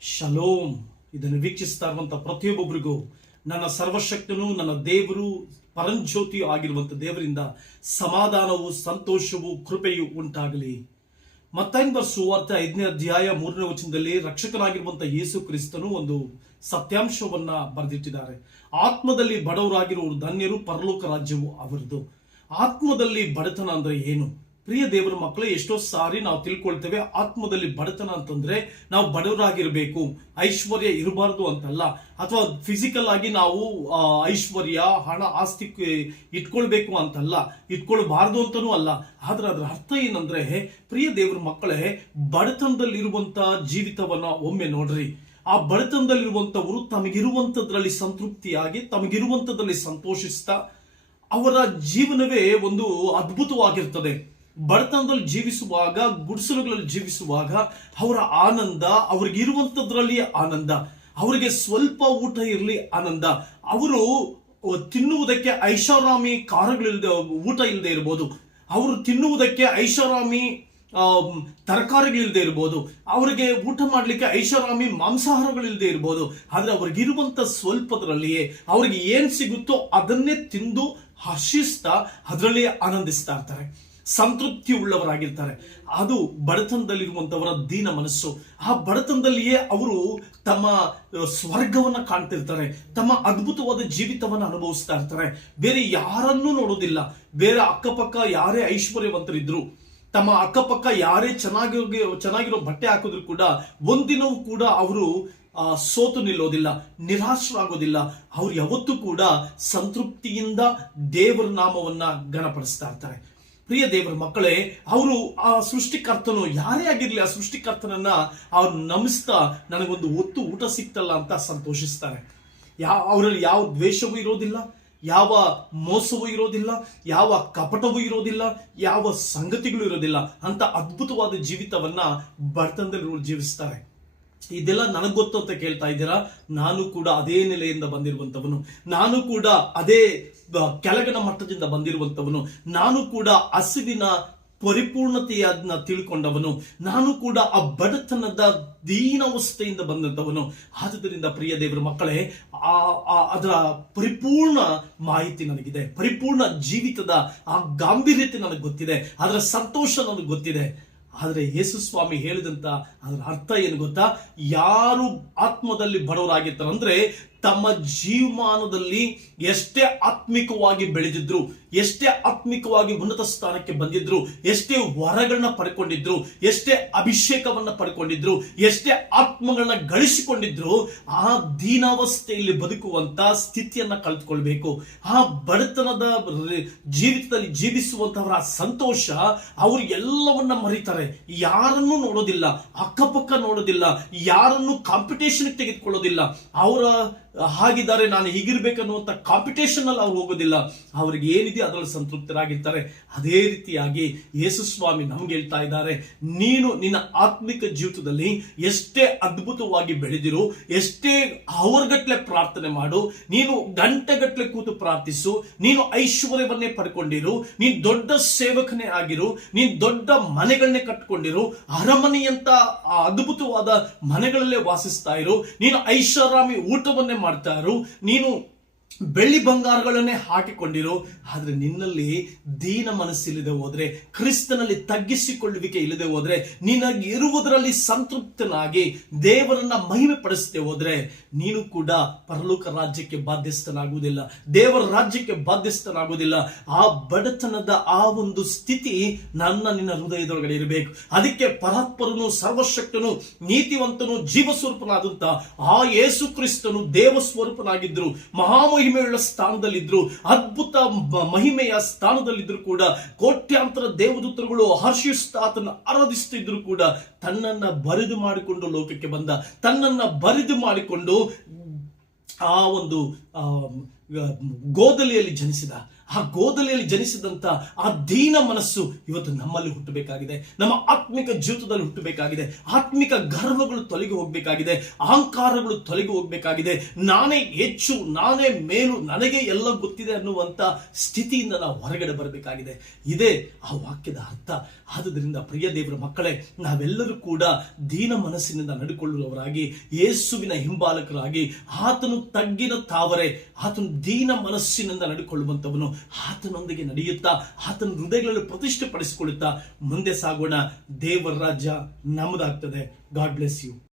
Shalom ಇದನ್ನು ವೀಕ್ಷಿಸ್ತಾ ಇರುವಂಥ ಪ್ರತಿಯೊಬ್ಬೊಬ್ಬರಿಗೂ ನನ್ನ ಸರ್ವಶಕ್ತನು, ನನ್ನ ದೇವರು ಪರಂಜ್ಯೋತಿಯು ಆಗಿರುವಂಥ ದೇವರಿಂದ ಸಮಾಧಾನವು, ಸಂತೋಷವು, ಕೃಪೆಯು ಉಂಟಾಗಲಿ. ಮತ್ತೈನ್ ಸುವಾರ್ತೆ ಐದನೇ ಅಧ್ಯಾಯ ಮೂರನೇ ವಚನದಲ್ಲಿ ರಕ್ಷಕನಾಗಿರುವಂತ ಯೇಸು ಕ್ರಿಸ್ತನು ಒಂದು ಸತ್ಯಾಂಶವನ್ನ ಬರೆದಿಟ್ಟಿದ್ದಾರೆ. ಆತ್ಮದಲ್ಲಿ ಬಡವರಾಗಿರುವ ಧನ್ಯರು, ಪರಲೋಕ ರಾಜ್ಯವು ಅವರದು. ಆತ್ಮದಲ್ಲಿ ಬಡತನ ಅಂದ್ರೆ ಏನು? ಪ್ರಿಯ ದೇವರ ಮಕ್ಕಳು, ಎಷ್ಟೋ ಸಾರಿ ನಾವು ತಿಳ್ಕೊಳ್ತೇವೆ, ಆತ್ಮದಲ್ಲಿ ಬಡತನ ಅಂತಂದ್ರೆ ನಾವು ಬಡವರಾಗಿರ್ಬೇಕು, ಐಶ್ವರ್ಯ ಇರಬಾರ್ದು ಅಂತಲ್ಲ. ಅಥವಾ ಫಿಸಿಕಲ್ ಆಗಿ ನಾವು ಐಶ್ವರ್ಯ, ಹಣ, ಆಸ್ತಿ ಇಟ್ಕೊಳ್ಬೇಕು ಅಂತಲ್ಲ. ಇಟ್ಕೊಳ್ಬಾರ್ದು ಅಂತನೂ ಅಲ್ಲ. ಆದ್ರೆ ಅದರ ಅರ್ಥ ಏನಂದ್ರೆ, ಪ್ರಿಯ ದೇವರ ಮಕ್ಕಳೇ, ಬಡತನದಲ್ಲಿರುವಂತ ಜೀವಿತವನ್ನ ಒಮ್ಮೆ ನೋಡ್ರಿ. ಆ ಬಡತನದಲ್ಲಿರುವಂತವರು ತಮಗಿರುವಂತದ್ರಲ್ಲಿ ಸಂತೃಪ್ತಿಯಾಗಿ, ತಮಗಿರುವಂತದ್ರಲ್ಲಿ ಸಂತೋಷಿಸ್ತಾ, ಅವರ ಜೀವನವೇ ಒಂದು ಅದ್ಭುತವಾಗಿರ್ತದೆ. ಬಡತನದಲ್ಲಿ ಜೀವಿಸುವಾಗ, ಗುಡಿಸಲುಗಳಲ್ಲಿ ಜೀವಿಸುವಾಗ ಅವರ ಆನಂದ ಅವ್ರಿಗಿರುವಂತದ್ರಲ್ಲಿ ಆನಂದ, ಅವರಿಗೆ ಸ್ವಲ್ಪ ಊಟ ಇರಲಿ ಆನಂದ. ಅವರು ತಿನ್ನುವುದಕ್ಕೆ ಐಷಾರಾಮಿ ಕಾರುಗಳಿಲ್ಲದೆ ಊಟ ಇಲ್ಲದೆ ಇರ್ಬೋದು. ಅವರು ತಿನ್ನುವುದಕ್ಕೆ ಐಷಾರಾಮಿ ತರಕಾರಿಗಳಿಲ್ಲದೆ ಇರ್ಬೋದು. ಅವರಿಗೆ ಊಟ ಮಾಡಲಿಕ್ಕೆ ಐಷಾರಾಮಿ ಮಾಂಸಾಹಾರಗಳಿಲ್ಲದೆ ಇರ್ಬೋದು. ಆದ್ರೆ ಅವ್ರಿಗಿರುವಂತ ಸ್ವಲ್ಪದರಲ್ಲಿಯೇ ಅವ್ರಿಗೆ ಏನು ಸಿಗುತ್ತೋ ಅದನ್ನೇ ತಿಂದು ಹರ್ಷಿಸ್ತಾ ಅದರಲ್ಲಿ ಆನಂದಿಸ್ತಾ ಇರ್ತಾರೆ. ಸಂತೃಪ್ತಿ ಉಳ್ಳವರಾಗಿರ್ತಾರೆ. ಅದು ಬಡತನದಲ್ಲಿರುವಂಥವರ ದೀನ ಮನಸ್ಸು. ಆ ಬಡತನದಲ್ಲಿಯೇ ಅವರು ತಮ್ಮ ಸ್ವರ್ಗವನ್ನು ಕಾಣ್ತಿರ್ತಾರೆ. ತಮ್ಮ ಅದ್ಭುತವಾದ ಜೀವಿತವನ್ನು ಅನುಭವಿಸ್ತಾ ಇರ್ತಾರೆ. ಬೇರೆ ಯಾರನ್ನೂ ನೋಡೋದಿಲ್ಲ. ಬೇರೆ ಅಕ್ಕಪಕ್ಕ ಯಾರೇ ಐಶ್ವರ್ಯವಂತರಿದ್ರು, ತಮ್ಮ ಅಕ್ಕಪಕ್ಕ ಯಾರೇ ಚೆನ್ನಾಗಿ, ಚೆನ್ನಾಗಿರೋ ಬಟ್ಟೆ ಹಾಕಿದ್ರು ಕೂಡ ಒಂದಿನವೂ ಕೂಡ ಅವರು ಸೋತು ನಿಲ್ಲೋದಿಲ್ಲ, ನಿರಾಶರಾಗೋದಿಲ್ಲ. ಅವ್ರು ಯಾವತ್ತೂ ಕೂಡ ಸಂತೃಪ್ತಿಯಿಂದ ದೇವರ ನಾಮವನ್ನ ಗಣಪಡಿಸ್ತಾ ಇರ್ತಾರೆ. ಪ್ರಿಯ ದೇವರ ಮಕ್ಕಳೇ, ಅವರು ಆ ಸೃಷ್ಟಿಕರ್ತನು, ಯಾರೇ ಆಗಿರ್ಲಿ ಆ ಸೃಷ್ಟಿಕರ್ತನನ್ನ ಅವ್ರು ನಮಿಸ್ತಾ ನನಗೊಂದು ಒತ್ತು ಊಟ ಸಿಕ್ತಲ್ಲ ಅಂತ ಸಂತೋಷಿಸ್ತಾರೆ. ಯಾವ ಅವರಲ್ಲಿ ಯಾವ ದ್ವೇಷವೂ ಇರೋದಿಲ್ಲ, ಯಾವ ಮೋಸವೂ ಇರೋದಿಲ್ಲ, ಯಾವ ಕಪಟವೂ ಇರೋದಿಲ್ಲ, ಯಾವ ಸಂಗತಿಗಳು ಇರೋದಿಲ್ಲ. ಅಂತ ಅದ್ಭುತವಾದ ಜೀವಿತವನ್ನ ಬಡತನದಲ್ಲಿ ಜೀವಿಸ್ತಾರೆ. ಇದೆಲ್ಲ ನನಗ್ ಗೊತ್ತು ಅಂತ ಕೇಳ್ತಾ ಇದ್ದೀರಾ? ನಾನು ಕೂಡ ಅದೇ ನೆಲೆಯಿಂದ ಬಂದಿರುವಂತವನು ನಾನು ಕೂಡ ಅದೇ ಕೆಳಗಿನ ಮಟ್ಟದಿಂದ ಬಂದಿರುವಂತವನು ನಾನು ಕೂಡ ಹಸಿವಿನ ಪರಿಪೂರ್ಣತೆಯನ್ನ ತಿಳ್ಕೊಂಡವನು. ನಾನು ಕೂಡ ಆ ಬಡತನದ ದೀನಾವಸ್ಥೆಯಿಂದ ಬಂದಂತವನು ಆದುದರಿಂದ ಪ್ರಿಯ ದೇವರ ಮಕ್ಕಳೇ ಆ- ಅದರ ಪರಿಪೂರ್ಣ ಮಾಹಿತಿ ನನಗಿದೆ. ಪರಿಪೂರ್ಣ ಜೀವಿತದ ಆ ಗಾಂಭೀರ್ಯತೆ ನನಗೆ ಗೊತ್ತಿದೆ. ಅದರ ಸಂತೋಷ ನನಗೆ ಗೊತ್ತಿದೆ. ಆದ್ರೆ ಯೇಸು ಸ್ವಾಮಿ ಹೇಳಿದಂತ ಅದರ ಅರ್ಥ ಏನು ಗೊತ್ತಾ? ಯಾರು ಆತ್ಮದಲ್ಲಿ ಬಡವರಾಗಿರ್ತಾರೆ ಅಂದ್ರೆ ತಮ್ಮ ಜೀವಮಾನದಲ್ಲಿ ಎಷ್ಟೇ ಆತ್ಮಿಕವಾಗಿ ಬೆಳೆದಿದ್ರು, ಎಷ್ಟೇ ಆತ್ಮಿಕವಾಗಿ ಉನ್ನತ ಸ್ಥಾನಕ್ಕೆ ಬಂದಿದ್ರು, ಎಷ್ಟೇ ವರಗಳನ್ನ ಪಡ್ಕೊಂಡಿದ್ರು, ಎಷ್ಟೇ ಅಭಿಷೇಕವನ್ನ ಪಡ್ಕೊಂಡಿದ್ರು, ಎಷ್ಟೇ ಆತ್ಮಗಳನ್ನ ಗಳಿಸಿಕೊಂಡಿದ್ರು, ಆ ದೀನಾವಸ್ಥೆಯಲ್ಲಿ ಬದುಕುವಂತ ಸ್ಥಿತಿಯನ್ನ ಕಳೆದುಕೊಳ್ಬೇಕು. ಆ ಬಡತನದ ಜೀವಿತದಲ್ಲಿ ಜೀವಿಸುವಂತವರ ಸಂತೋಷ ಅವರು ಎಲ್ಲವನ್ನ ಮರೀತಾರೆ. ಯಾರನ್ನು ನೋಡೋದಿಲ್ಲ, ಅಕ್ಕಪಕ್ಕ ನೋಡೋದಿಲ್ಲ, ಯಾರನ್ನು ಕಾಂಪಿಟೇಷನ್ ತೆಗೆದುಕೊಳ್ಳೋದಿಲ್ಲ. ಅವರ ಹಾಗಿದ್ದಾರೆ, ನಾನು ಹೀಗಿರ್ಬೇಕನ್ನುವಂತ ಕಾಂಪಿಟೇಷನ್ ಅಲ್ಲಿ ಅವ್ರು ಹೋಗೋದಿಲ್ಲ. ಅವ್ರಿಗೆ ಏನಿದೆ ಅದರಲ್ಲಿ ಸಂತೃಪ್ತರಾಗಿರ್ತಾರೆ. ಅದೇ ರೀತಿಯಾಗಿ ಯೇಸು ಸ್ವಾಮಿ ನಮ್ಗೆ ಹೇಳ್ತಾ ಇದ್ದಾರೆ, ನೀನು ನಿನ್ನ ಆತ್ಮಿಕ ಜೀವಿತದಲ್ಲಿ ಎಷ್ಟೇ ಅದ್ಭುತವಾಗಿ ಬೆಳೆದಿರು, ಎಷ್ಟೇ ಅವರ್ಗಟ್ಲೆ ಪ್ರಾರ್ಥನೆ ಮಾಡು, ನೀನು ಗಂಟೆಗಟ್ಲೆ ಕೂತು ಪ್ರಾರ್ಥಿಸು, ನೀನು ಐಶ್ವರ್ಯವನ್ನೇ ಪಡ್ಕೊಂಡಿರು, ನೀನ್ ದೊಡ್ಡ ಸೇವಕನೇ ಆಗಿರು, ನೀನ್ ದೊಡ್ಡ ಮನೆಗಳನ್ನೇ ಕಟ್ಕೊಂಡಿರು, ಅರಮನೆಯಂತ ಅದ್ಭುತವಾದ ಮನೆಗಳಲ್ಲೇ ವಾಸಿಸ್ತಾ ಇರು, ನೀನು ಐಷಾರಾಮಿ ಊಟವನ್ನೇ ಮಾಡ್ತಾ ಇರು. ನೀನು ಬೆಳ್ಳಿ ಬಂಗಾರಗಳನ್ನೇ ಹಾಕಿಕೊಂಡಿರು, ಆದ್ರೆ ನಿನ್ನಲ್ಲಿ ದೀನ ಮನಸ್ಸಿಲ್ಲದೆ ಹೋದ್ರೆ, ಕ್ರಿಸ್ತನಲ್ಲಿ ತಗ್ಗಿಸಿಕೊಳ್ಳುವಿಕೆ ಇಲ್ಲದೆ ಹೋದ್ರೆ, ನಿನಗೆ ಇರುವುದರಲ್ಲಿ ಸಂತೃಪ್ತನಾಗಿ ದೇವರನ್ನ ಮಹಿಮೆ ಪಡಿಸದೆ ಹೋದ್ರೆ, ನೀನು ಕೂಡ ಪರಲೋಕ ರಾಜ್ಯಕ್ಕೆ ಬಾಧ್ಯಸ್ಥನಾಗುವುದಿಲ್ಲ. ದೇವರ ರಾಜ್ಯಕ್ಕೆ ಬಾಧ್ಯಸ್ಥನಾಗುವುದಿಲ್ಲ. ಆ ಬಡತನದ ಆ ಒಂದು ಸ್ಥಿತಿ ನನ್ನ, ನಿನ್ನ ಹೃದಯದೊಳಗಡೆ ಇರಬೇಕು. ಅದಕ್ಕೆ ಪರಾತ್ಪರನು, ಸರ್ವಶಕ್ತನು, ನೀತಿವಂತನು, ಜೀವಸ್ವರೂಪನಾದಂತ ಆ ಯೇಸು ಕ್ರಿಸ್ತನು ದೇವ ಸ್ವರೂಪನಾಗಿದ್ರು ಮಹಾಮಹಿಮೆಯುಳ್ಳ ಸ್ಥಾನದಲ್ಲಿದ್ರು, ಅದ್ಭುತ ಮಹಿಮೆಯ ಸ್ಥಾನದಲ್ಲಿದ್ರು ಕೂಡ, ಕೋಟ್ಯಾಂತರ ದೇವದೂತರುಗಳು ಹರ್ಷಿಸ್ತಾ ಆತನ ಆರಾಧಿಸ್ತಿದ್ರು ಕೂಡ, ತನ್ನನ್ನ ಬರಿದು ಮಾಡಿಕೊಂಡು ಲೋಕಕ್ಕೆ ಬಂದ, ತನ್ನನ್ನ ಬರಿದು ಮಾಡಿಕೊಂಡು ಆ ಒಂದು ಗೋದಲಿಯಲ್ಲಿ ಜನಿಸಿದ. ಆ ಗೋದಲೆಯಲ್ಲಿ ಜನಿಸಿದಂತ ಆ ದೀನ ಮನಸ್ಸು ಇವತ್ತು ನಮ್ಮಲ್ಲಿ ಹುಟ್ಟಬೇಕಾಗಿದೆ. ನಮ್ಮ ಆತ್ಮಿಕ ಜೀವಿತದಲ್ಲಿ ಹುಟ್ಟಬೇಕಾಗಿದೆ. ಆತ್ಮಿಕ ಗರ್ವಗಳು ತೊಲಗಿ ಹೋಗಬೇಕಾಗಿದೆ. ಅಹಂಕಾರಗಳು ತೊಲಗಿ ಹೋಗಬೇಕಾಗಿದೆ. ನಾನೇ ಹೆಚ್ಚು, ನಾನೇ ಮೇಲು, ನನಗೆ ಎಲ್ಲ ಗೊತ್ತಿದೆ ಅನ್ನುವಂತ ಸ್ಥಿತಿಯಿಂದ ನಾವು ಹೊರಗಡೆ ಬರಬೇಕಾಗಿದೆ. ಇದೇ ಆ ವಾಕ್ಯದ ಅರ್ಥ. ಆದುದರಿಂದ ಪ್ರಿಯ ದೇವರ ಮಕ್ಕಳೇ, ನಾವೆಲ್ಲರೂ ಕೂಡ ದೀನ ಮನಸ್ಸಿನಿಂದ ನಡ್ಕೊಳ್ಳುವವರಾಗಿ, ಯೇಸುವಿನ ಹಿಂಬಾಲಕರಾಗಿ, ಆತನು ತಗ್ಗಿನ ತಾವರೆ, ಆತನು ದೀನ ಮನಸ್ಸಿನಿಂದ ನಡ್ಕೊಳ್ಳುವಂತವನು ಆತನೊಂದಿಗೆ ನಡೆಯುತ್ತಾ ಆತನ ಹೃದಯಗಳಲ್ಲಿ ಪ್ರತಿಷ್ಠೆಪಡಿಸಿಕೊಳ್ಳುತ್ತಾ ಮುಂದೆ ಸಾಗೋಣ. ದೇವರ ರಾಜ್ಯ ನಮ್ಮದಾಗ್ತದೆ. God bless you